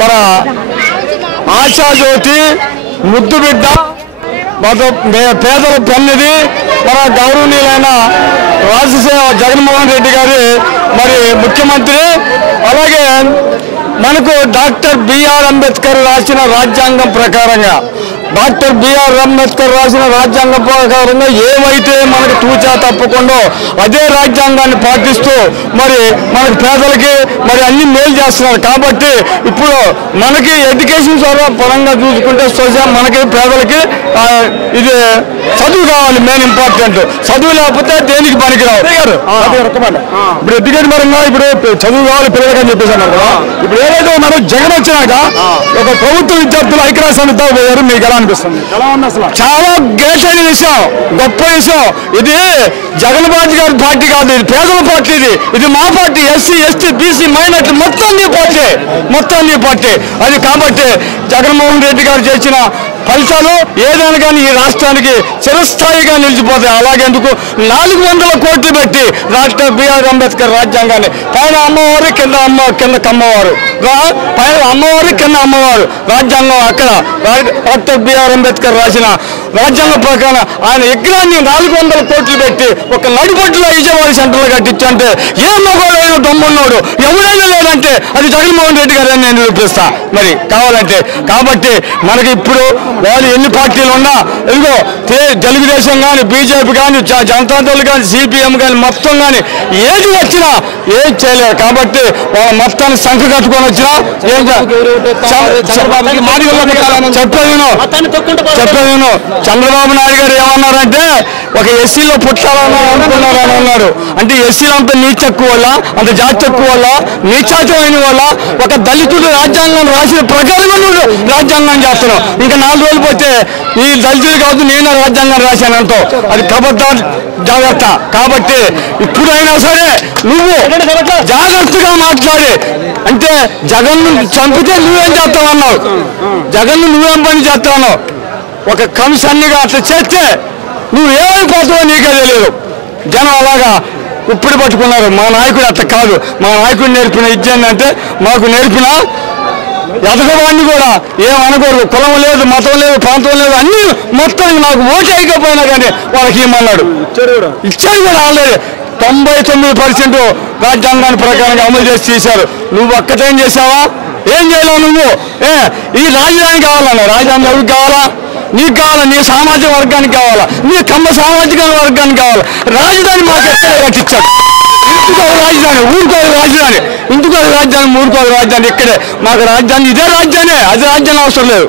మన ఆశాజ్యోతి ముద్దు బిడ్డ పేదల పెన్నిది మన గౌరవనీయులైన రాజశేఖర జగన్మోహన్ రెడ్డి గారి మరి ముఖ్యమంత్రి. అలాగే మనకు డాక్టర్ బిఆర్ అంబేద్కర్ రాసిన రాజ్యాంగం ప్రకారంగా ఏవైతే మనకు తూచా తప్పకుండా అదే రాజ్యాంగాన్ని పాటిస్తూ మరి మనకు పేదలకి మరి అన్ని మేలు చేస్తున్నారు. కాబట్టి ఇప్పుడు మనకి ఎడ్యుకేషన్ పరంగా చూసుకుంటే మనకి పేదలకి ఇది చదువు కావాలి, మెయిన్ ఇంపార్టెంట్. చదువు లేకపోతే దేనికి పనికిరావు. ఇప్పుడు ఎడ్యుకేషన్ పరంగా ఇప్పుడు చదువు కావాలి పిల్లలకి అని చెప్పేసి అన్నారు కదా. ఇప్పుడు ఏదైతే ఉన్నారో జగన్ వచ్చినాక ఒక ప్రభుత్వ విద్యార్థులు ఐక్యరాజ్య సమితి పోయారు. మీకు ఎలా అనిపిస్తుంది? చాలా గ్రేట్ అయిన విషయం, గొప్ప విషయం. ఇది జగన్ బాబు గారి పార్టీ కాదు, ఇది పేదల పార్టీ. ఇది మా party. SC ST BC minority మొత్తం నీ పార్టీ అది. కాబట్టి జగన్మోహన్ రెడ్డి గారు చేసిన ఫలితాలు ఏదైనా కానీ ఈ రాష్ట్రానికి చిరస్థాయిగా నిలిచిపోతాయి. అలాగేందుకు 400 కోట్లు పెట్టి డాక్టర్ బిఆర్ అంబేద్కర్ రాజ్యాంగాన్ని పైన అమ్మవారు కింద కమ్మవారు, పైన అమ్మవారు కింద అమ్మవారు రాజ్యాంగం అక్కడ డాక్టర్ బిఆర్ అంబేద్కర్ రాసిన రాజ్యాంగం ప్రకారం ఆయన విగ్రహాన్ని 400 కోట్లు పెట్టి ఒక నడిపట్టులో విజయవాడ సెంటర్లో కట్టించంటే ఏ మగవాడైనా దమ్మున్నాడు ఎవరైనా లేదంటే అది జగన్మోహన్ రెడ్డి గారు అని నేను నిరూపిస్తా మరి కావాలంటే. కాబట్టి మనకి ఇప్పుడు వాళ్ళు ఎన్ని పార్టీలు ఉన్నా ఇదిగో తెలుగుదేశం కానీ బీజేపీ కానీ జనతాదళ్ కానీ సిపిఎం కానీ మొత్తం కానీ ఏది వచ్చినా ఏం చేయలేరు. కాబట్టి వాళ్ళ మొత్తాన్ని సంఖ కట్టుకొని వచ్చినా చెప్పేది చంద్రబాబు నాయుడు గారు ఏమన్నారంటే ఒక ఎస్సీలో పుట్టాలని అనుకున్నారని అన్నారు. అంటే ఎస్సీలు అంత నీచ ఎక్కువ వల్ల, అంత జాతి తక్కువ వల్ల, నీచాచమైన వల్ల ఒక దళితుడు రాజ్యాంగం రాసిన ప్రకారంగా నువ్వు రాజ్యాంగం చేస్తున్నావు. ఇంకా 4 రోజులు పోతే ఈ దళితులు కాదు నేను రాజ్యాంగం రాశానంటో అది కబద్దార్ జాగ్రత్త. కాబట్టి ఇప్పుడైనా సరే నువ్వు జాగ్రత్తగా మాట్లాడి, అంటే జగన్ చంపితే నువ్వేం చేస్తావన్నావు, జగన్ నువ్వేం పని చేస్తావన్నావు. ఒక కమిషన్నిగా అట్లా చేస్తే నువ్వు ఏమైపోతావో నీకే తెలియదు. జనం అలాగా ఇప్పుడు పట్టుకున్నారు. మా నాయకుడు అట్లా కాదు. మా నాయకుడు నేర్పిన విద్య అంటే మాకు నేర్పిన ఎదగవాడిని కూడా ఏమనకూడదు. కులం లేదు, మతం లేదు, ప్రాంతం లేదు, అన్ని మొత్తం నాకు ఓటు అయిపోయినా కానీ వాళ్ళకి ఏమన్నాడు ఇచ్చాడు కూడా. ఆల్రెడీ 99% రాజ్యాంగాన్ని ప్రకారంగా అమలు చేసి తీశారు. నువ్వు ఒక్కటేం చేసావా? ఏం చేయలేవు నువ్వు. ఈ రాజధాని కావాలన్నా రాజధాని ఎవరికి కావాలా? నీకు కావాలా? నీ సామాజిక వర్గానికి కావాలా? నీ కమ్మ సామాజిక వర్గానికి కావాలా? రాజధాని మాకు ఎక్కడ కట్టించాడు. ఇంటికోవాలి రాజధాని, ఊరుకోవాలి రాజధాని, ఇంటికోవాలి రాజధాని, ఊరుకోవాలి రాజధాని. ఇక్కడే మాకు రాజధాని, ఇదే రాజ్యాన్ని, అది రాజ్యాన్ని అవసరం లేదు.